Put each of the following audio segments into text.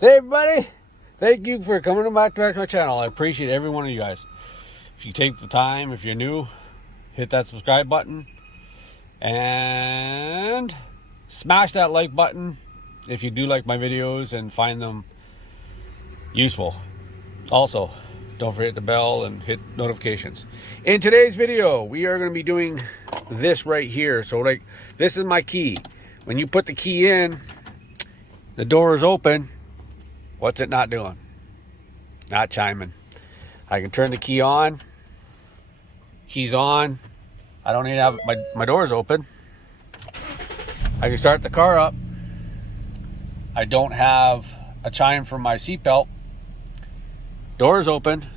Hey everybody, thank you for coming back to my channel. I appreciate every one of you guys. If you take the time, if you're new, hit that subscribe button and smash that like button if you do like my videos and find them useful. Also, don't forget the bell and hit notifications. In today's video, we are going to be doing this right here. So like, this is my key. When you put the key in, the door is open. What's it not doing? Not chiming. I can turn the key on. Key's on. I don't even have my doors open. I can start the car up. I don't have a chime for my seatbelt. Doors open.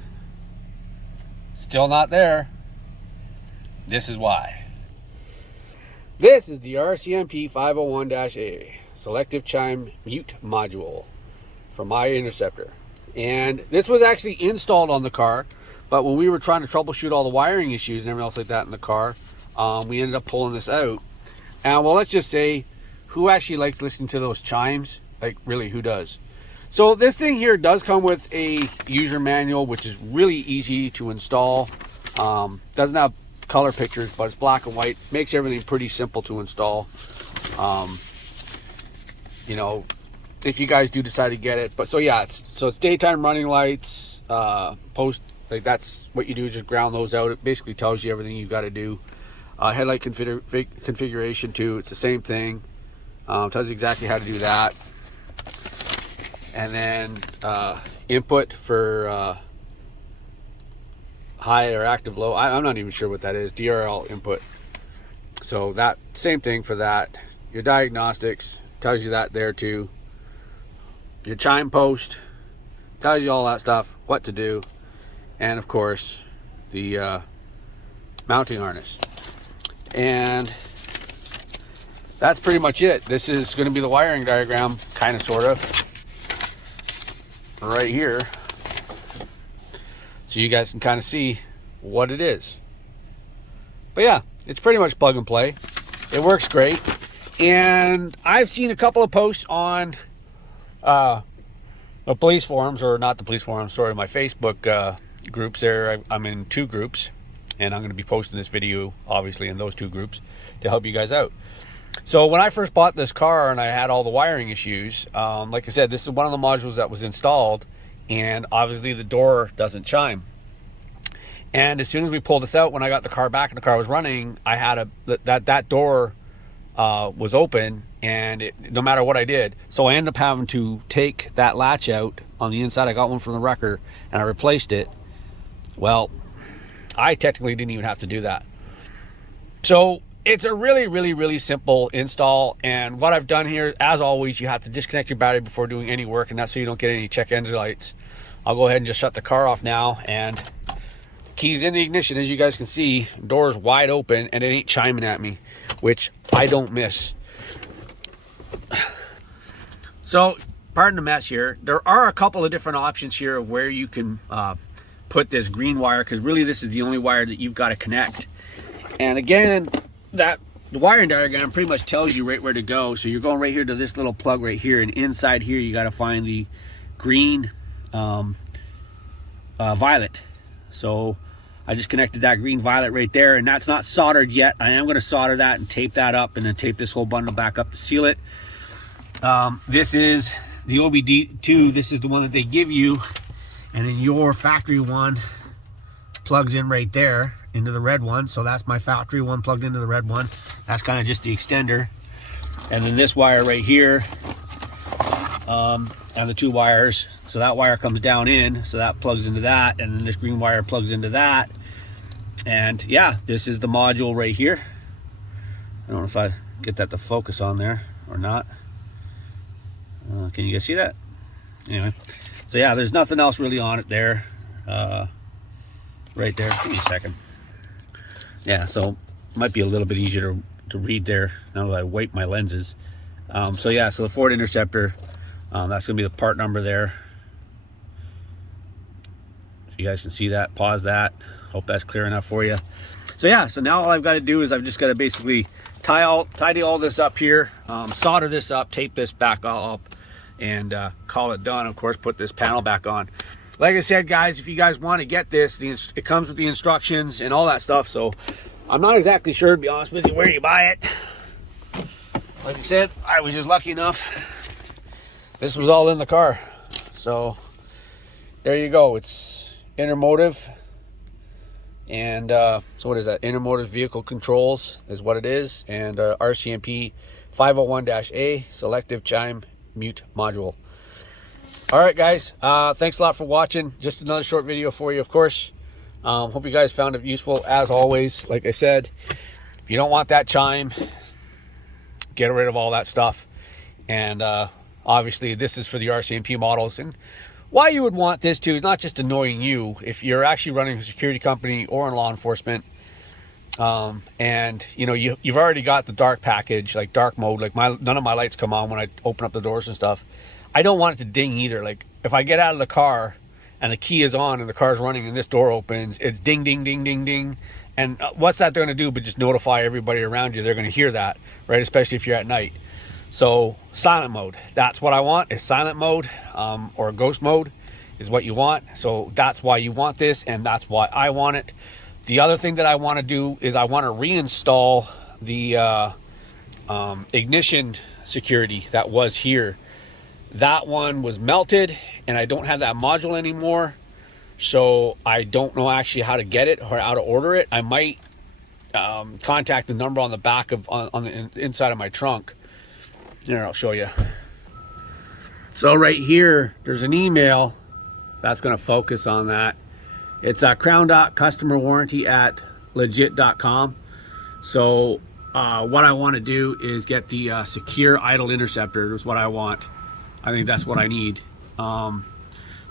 Still not there. This is why. This is the RCMP501-A Selective Chime Mute Module for my Interceptor. And this was actually installed on the car, but when we were trying to troubleshoot all the wiring issues and everything else like that in the car, we ended up pulling this out. And well, let's just say, who actually likes listening to those chimes? Like, really, who does? So this thing here does come with a user manual, which is really easy to install. Doesn't have color pictures, but it's black and white. Makes everything pretty simple to install. You know, if you guys do decide to get it. But so yeah, it's daytime running lights, post, like that's what you do, is just ground those out. It basically tells you everything you got to do. Headlight configuration too, it's the same thing. Tells you exactly how to do that. And then input for high or active low. I'm not even sure what that is. DRL input. So that same thing for that. Your diagnostics tells you that there too. Your chime post tells you all that stuff, what to do, and of course the mounting harness. And that's pretty much it. This is going to be the wiring diagram, kind of, sort of, right here, so you guys can kind of see what it is. But yeah, it's pretty much plug and play. It works great. And I've seen a couple of posts on the police forums, or not the police forums, sorry, my Facebook groups there. I'm in 2 groups, and I'm going to be posting this video obviously in those 2 groups to help you guys out. So when I first bought this car and I had all the wiring issues, like I said, this is one of the modules that was installed, and obviously the door doesn't chime. And as soon as we pulled this out, when I got the car back and the car was running, I had that door was open, and no matter what I did, so I ended up having to take that latch out on the inside. I got one from the wrecker and I replaced it. Well, I technically didn't even have to do that. So it's a really simple install. And what I've done here, as always, you have to disconnect your battery before doing any work, and that's so you don't get any check engine lights. I'll go ahead and just shut the car off now, and keys in the ignition, as you guys can see. Door's wide open, and it ain't chiming at me, which I don't miss. So pardon the mess here. There are a couple of different options here of where you can put this green wire, because really this is the only wire that you've got to connect. And again, the wiring diagram pretty much tells you right where to go. So you're going right here to this little plug right here, and inside here you got to find the green violet. So I just connected that green violet right there, and that's not soldered yet. I am going to solder that and tape that up, and then tape this whole bundle back up to seal it. This is the OBD2. This is the one that they give you, and then your factory one plugs in right there into the red one. So that's my factory one plugged into the red one. That's kind of just the extender. And then this wire right here, and the 2 wires. So that wire comes down in, so that plugs into that, and then this green wire plugs into that. And yeah, this is the module right here. I don't know if I get that to focus on there or not. Can you guys see that? Anyway, so yeah, there's nothing else really on it there. Right there. Give me a second. Yeah, so it might be a little bit easier to read there now that I wipe my lenses. So yeah, so the Ford Interceptor, that's going to be the part number there. So you guys can see that. Pause that. Hope that's clear enough for you. So yeah, so now all I've got to do is I've just got to basically tidy all this up here, solder this up, tape this back all up, and call it done. Of course, put this panel back on. Like I said, guys, if you guys want to get this, it comes with the instructions and all that stuff. So I'm not exactly sure, to be honest with you, where you buy it. Like I said, I was just lucky enough. This was all in the car. So there you go. It's Intermotive. And so what is that? Intermotive Vehicle Controls is what it is. And RCMP501-A Selective Chime Mute Module. All right, guys. Thanks a lot for watching. Just another short video for you, of course. Hope you guys found it useful. As always, like I said, if you don't want that chime, get rid of all that stuff. And obviously, this is for the RCMP models. And why you would want this too is not just annoying you if you're actually running a security company or in law enforcement. And you know, you've already got the dark package, like dark mode. Like none of my lights come on when I open up the doors and stuff. I don't want it to ding either. Like if I get out of the car and the key is on and the car's running and this door opens, it's ding, ding, ding, ding, ding. And what's that going to do but just notify everybody around you? They're going to hear that, right? Especially if you're at night. So silent mode, that's what I want, is silent mode, or ghost mode is what you want. So that's why you want this, and that's why I want it. The other thing that I want to do is I want to reinstall the ignition security that was here. That one was melted and I don't have that module anymore. So I don't know actually how to get it or how to order it. I might contact the number on the back of on the inside of my trunk. Here, I'll show you. So right here, there's an email that's going to focus on that. It's crown.customerwarranty@legit.com. So what I want to do is get the secure idle interceptor is what I want. I think that's what I need.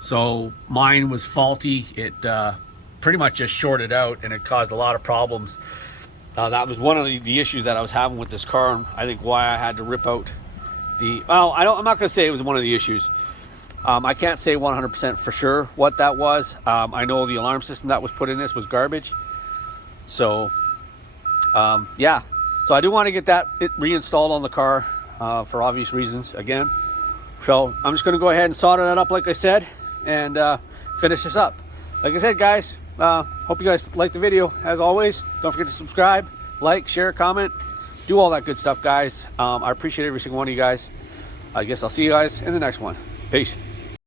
So mine was faulty. It pretty much just shorted out and it caused a lot of problems. That was one of the issues that I was having with this car, and I think why I had to rip out the, well, I'm not going to say it was one of the issues. I can't say 100% for sure what that was. I know the alarm system that was put in this was garbage. So, yeah. So I do want to get that reinstalled on the car for obvious reasons again. So I'm just going to go ahead and solder that up like I said and finish this up. Like I said, guys, hope you guys liked the video. As always, don't forget to subscribe, like, share, comment, do all that good stuff, guys. I appreciate every single one of you guys. I guess I'll see you guys in the next one. Peace.